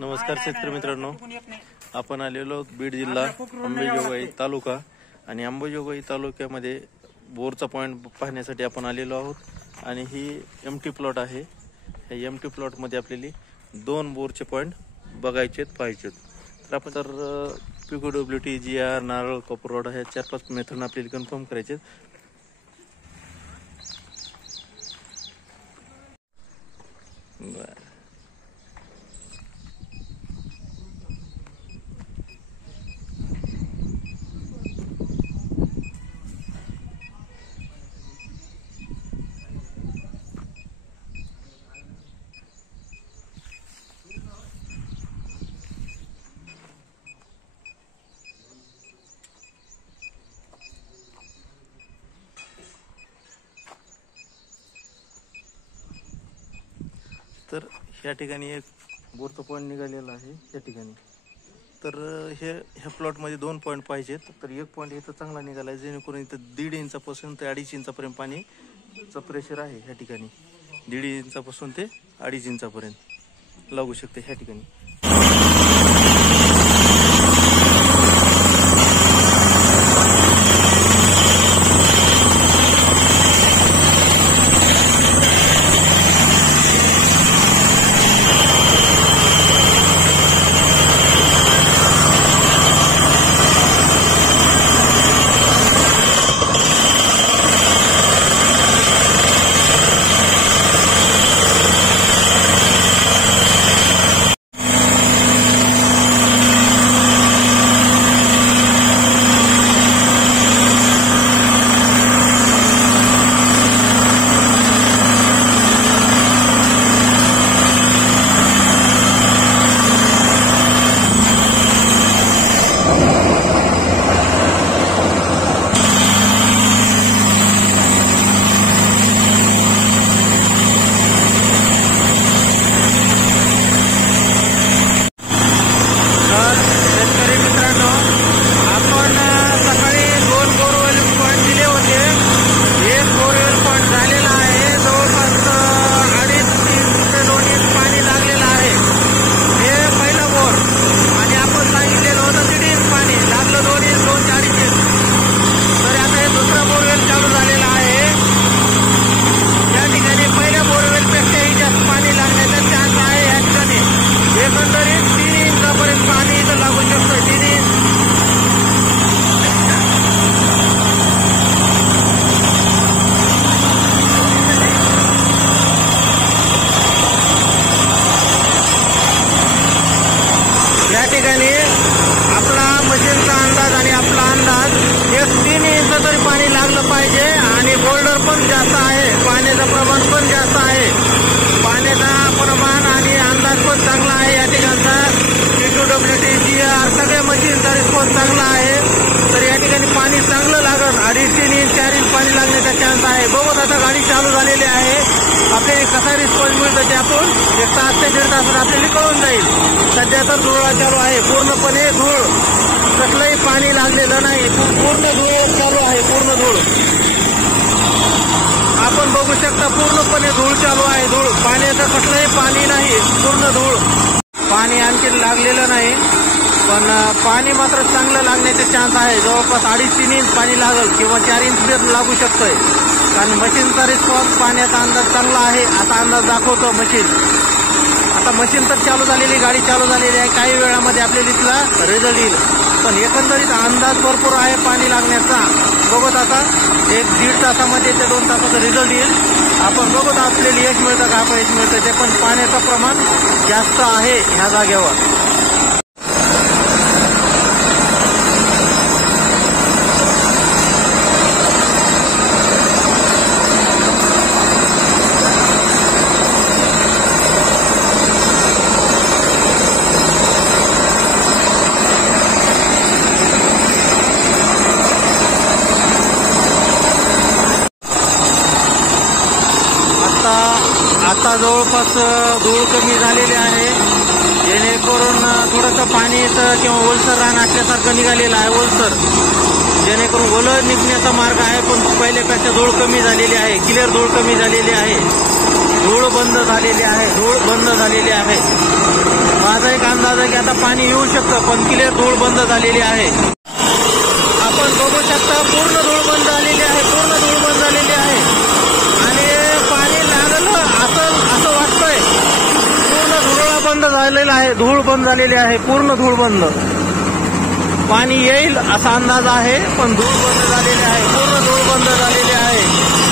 नमस्कार शेतकरी मित्रांनो, आपण आलेलो बीड जिल्हा अंबेजोगाई तालुका आणि अंबेजोगाई तालुक्यामध्ये बोरचा पॉइंट पाहण्यासाठी आपण आलेलो आहोत आणि ही एमटी प्लॉट आहे। या एमटी प्लॉट मध्ये आपल्याला 2 बोरचे पॉइंट बघायचे पाहिजेत। तर आपण PQWT GR नारळ कॉपर रोड ह्या 4-5 मेथड आपल्याला कन्फर्म करायचे। तर ह्या ठिकाणी एक बोरचा पॉइंट निघालेला आहे या ठिकाणी। तर ह्या प्लॉट मध्ये 2 पॉइंट पाहिजेत। तर एक पॉइंट इथं चांगला निघाला जेणेकरून इथं 1.5 इंचापासून ते 2.5 इंचापर्यंत पाणीचं प्रेशर आहे ह्या ठिकाणी। 1.5 इंचापासून ते 2.5 इंचापर्यंत लागू शकते ह्या ठिकाणी। आपला मशीनचा अंदाज आणि आपला अंदाज 3 इंच तरी पाणी लागलं पाहिजे आणि बोल्डर पण जास्त आहे, पाण्याचं प्रमाण पण जास्त आहे। पाण्याचा प्रमाण आणि अंदाज पण चांगला आहे या ठिकाणचा। PQWT GR सगळ्या मशीनचा रिस्पॉन्स चांगला आहे। तर या ठिकाणी पाणी चांगलं लागत 2.5-3 इंच 4 इंच पाणी लागण्याचा चान्स आहे। बघत आता गाडी चालू झालेली आहे, आपल्याला कसा रिस्पॉन्स मिळतो त्यातून 1 तास ते 1.5 तासात आपल्याला कळून जाईल। सध्या तर धुळा चालू आहे, पूर्णपणे धूळ, कसलंही पाणी लागलेलं नाही, पूर्ण धूळ चालू आहे, पूर्ण धूळ आपण बघू शकता। पूर्णपणे धूळ चालू आहे, धूळ, पाण्याचं कसलंही पाणी नाही, पूर्ण धूळ, पाणी आणखी लागलेलं नाही। पण पाणी मात्र चांगलं लागण्याचे चान्स आहे, जवळपास 2.5-3 इंच पाणी लागल किंवा 4 इंच लागू शकतोय, कारण मशीनचा रिस्पॉन्स पाण्याचा अंदाज चांगला आहे असा अंदाज दाखवतो मशीन। आता मशीन तर चालू झालेली, गाडी चालू झालेली आहे, काही वेळामध्ये आपल्याला इथला रिझल्ट येईल। पण एकंदरीत अंदाज भरपूर आहे पाणी लागण्याचा। बघत आता 1-1.5 तासामध्ये ते 2 तासाचा रिझल्ट येईल। आपण बघत आपल्याला यश मिळतं का अपयश मिळतं ते, पण पाण्याचं प्रमाण जास्त आहे ह्या जागेवर। आता जवळपास धूळ कमी झालेली आहे, जेणेकरून थोडंसं पाणीचं किंवा ओलसर रान असल्यासारखं निघालेलं आहे, ओलसर, जेणेकरून ओलं निघण्याचा मार्ग आहे। पण पहिल्यापेक्षा धूळ कमी झालेली आहे, क्लिअर धूळ कमी झालेली आहे, धूळ बंद झालेली आहे, धूळ बंद झालेली आहे। माझा एक अंदाज आहे की आता पाणी येऊ शकतं, पण क्लिअर धूळ बंद झालेली आहे. आपण बघू शकता पूर्ण धूळ बंद झालेली आहे, पूर्ण धूळ बंद झालेली आहे. आणि पाणी लागलं असं वाटतंय. पूर्ण धुळा बंद झालेला आहे, धूळ बंद झालेली आहे, पूर्ण धूळ बंद. पाणी येईल असा अंदाज आहे, पण धूळ बंद झालेली आहे, पूर्ण धूळ बंद झालेली आहे.